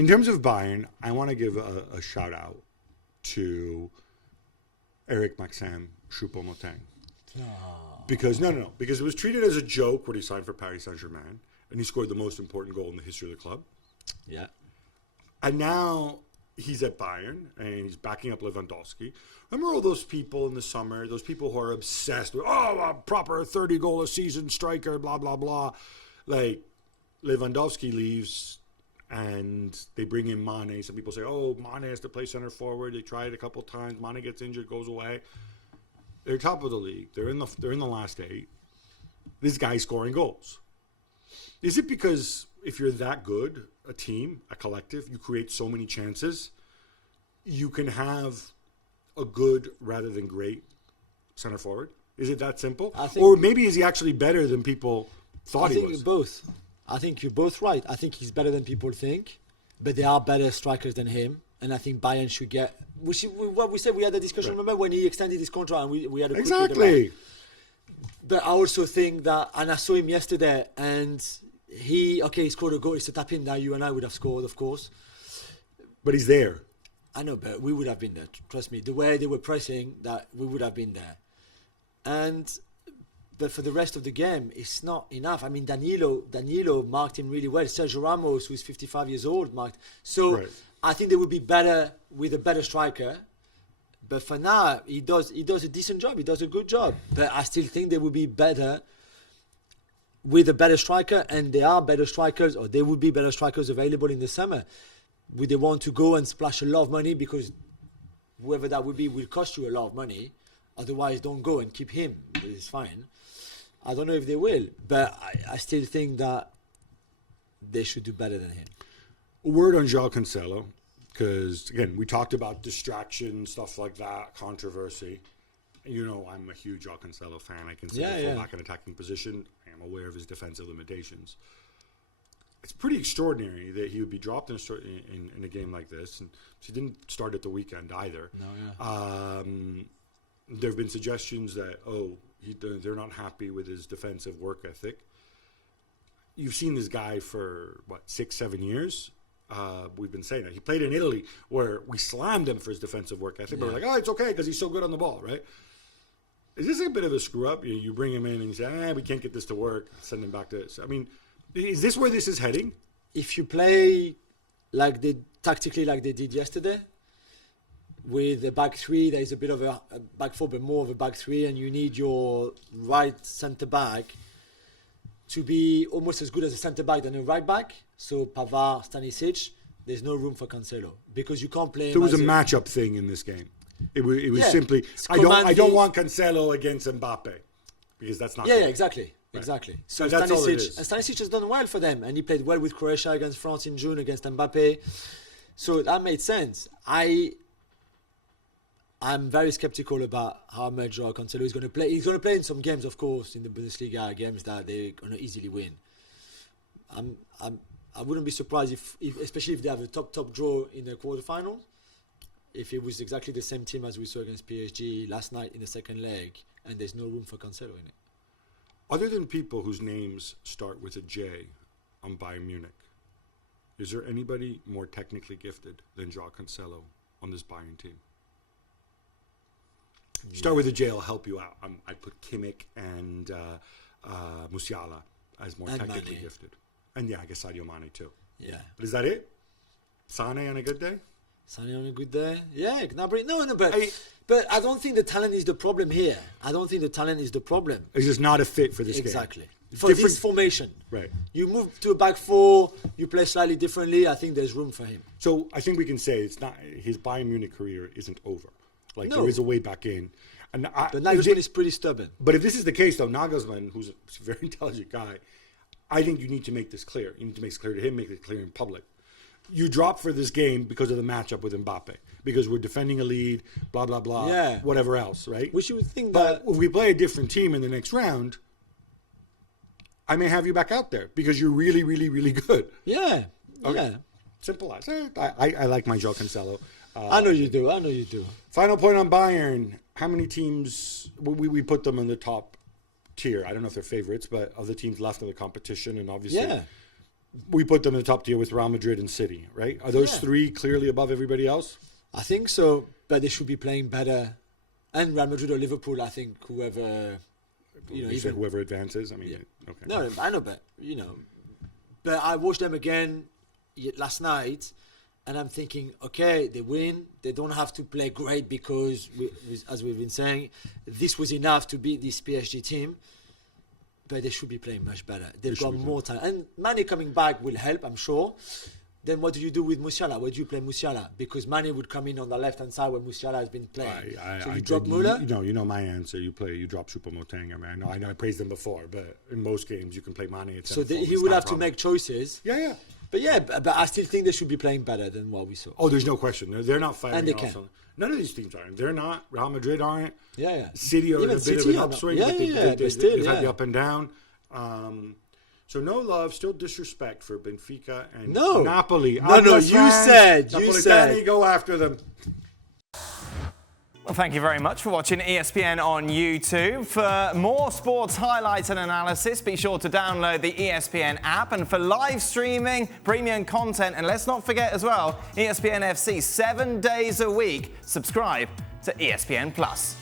In terms of Bayern, I want to give a shout out to Eric Maxim Choupo-Moting. Because because it was treated as a joke when he signed for Paris Saint-Germain, and he scored the most important goal in the history of the club. Yeah. And now he's at Bayern, and he's backing up Lewandowski. Remember all those people in the summer, those people who are obsessed with, a proper 30-goal-a-season striker, blah, blah, blah. Like, Lewandowski leaves, and they bring in Mane. Some people say, Mane has to play center forward. They tried it a couple times. Mane gets injured, goes away. They're top of the league. They're in the last 8. This guy's scoring goals. Is it because if you're that good, a team, a collective, you create so many chances, you can have a good rather than great center forward? Is it that simple? Or maybe is he actually better than people thought he was? I think both. I think you're both right. I think he's better than people think, but there are better strikers than him. And I think Bayern should get... What we said, we had a discussion, remember, when he extended his contract and we had a Exactly. But I also think that, and I saw him yesterday, and he scored a goal. It's a tap-in that you and I would have scored, of course. But he's there. I know, but we would have been there. Trust me. The way they were pressing, that we would have been there. But for the rest of the game, it's not enough. I mean, Danilo marked him really well. Sergio Ramos, who's 55 years old, marked. So right. I think they would be better with a better striker. But for now, he does a decent job. He does a good job. But I still think they would be better with a better striker. And there are better strikers, or there would be better strikers available in the summer. Would they want to go and splash a lot of money? Because whoever that would be will cost you a lot of money. Otherwise, don't go and keep him. It's fine. I don't know if they will. But I still think that they should do better than him. A word on Joao Cancelo. Because, again, we talked about distraction, stuff like that, controversy. You know, I'm a huge Joao Cancelo fan. I consider fullback an attacking position. I am aware of his defensive limitations. It's pretty extraordinary that he would be dropped in a game like this. And he didn't start at the weekend either. There have been suggestions that, they're not happy with his defensive work ethic. You've seen this guy for, 6-7 years? We've been saying that. He played in Italy where we slammed him for his defensive work ethic. But we're like, it's okay because he's so good on the ball, right? Is this a bit of a screw-up? You bring him in and you say, we can't get this to work. Send him back to... I mean, is this where this is heading? If you play tactically like they did yesterday, with a back three, there is a bit of a back four, but more of a back three, and you need your right centre-back to be almost as good as a centre-back than a right-back. So Pavard, Stanisic, there's no room for Cancelo because you can't play him. So it was a matchup thing in this game. It was simply, I don't want Cancelo against Mbappe because that's not good. Exactly. Right. Exactly. So that's all it is. Stanisic has done well for them, and he played well with Croatia against France in June against Mbappe. So that made sense. I'm very skeptical about how much Joao Cancelo is going to play. He's going to play in some games, of course, in the Bundesliga, games that they're going to easily win. I wouldn't be surprised if especially if they have a top draw in the quarterfinal, if it was exactly the same team as we saw against PSG last night in the second leg, and there's no room for Cancelo in it. Other than people whose names start with a J on Bayern Munich, is there anybody more technically gifted than Joao Cancelo on this Bayern team? Start with a J, I'll help you out. I put Kimmich and Musiala as more technically gifted. And I guess Sadio Mane too. Yeah. But is that it? Sane on a good day? Sane on a good day? Yeah, Gnabry. No, but I don't think the talent is the problem here. It's just not a fit for this game. Exactly. For this formation. Right. You move to a back four, you play slightly differently, I think there's room for him. So I think we can say it's not his Bayern Munich career isn't over. There is a way back in. But Nagelsmann is pretty stubborn. But if this is the case, though, Nagelsmann, who's a very intelligent guy, I think you need to make this clear. You need to make it clear to him, make it clear in public. You drop for this game because of the matchup with Mbappe, because we're defending a lead, blah, blah, blah, whatever else, right? Which you would think But if we play a different team in the next round, I may have you back out there because you're really, really, really good. Yeah. Okay. Yeah. Simple as. I like my Joao Cancelo. I know you do. Final point on Bayern. How many teams, we put them in the top tier. I don't know if they're favorites, but of the teams left in the competition. And obviously, we put them in the top tier with Real Madrid and City, right? Are those three clearly above everybody else? I think so, but they should be playing better. And Real Madrid or Liverpool, I think whoever, even whoever advances. I mean, okay. No, I know, but but I watched them again last night, and I'm thinking, okay, they win. They don't have to play great because, as we've been saying, this was enough to beat this PSG team. But they should be playing much better. They've got more talent. And Mane coming back will help, I'm sure. Then what do you do with Musiala? Where do you play Musiala? Because Mane would come in on the left-hand side where Musiala has been playing. So you drop Müller? You know my answer. You drop Choupo-Moting. I mean, I know I praised him before, but in most games you can play Mane at center. So he would have to make choices. Yeah. But I still think they should be playing better than what we saw. Oh, there's no question. They're not fighting. And they can. None of these teams aren't. They're not. Real Madrid aren't. Yeah. City are in a bit of an upswing. They've had the up and down. So no love, still disrespect for Benfica and Napoli. No, you said. Go after them. Well, thank you very much for watching ESPN on YouTube. For more sports highlights and analysis, be sure to download the ESPN app. And for live streaming, premium content, and let's not forget as well, ESPN FC 7 days a week. Subscribe to ESPN Plus.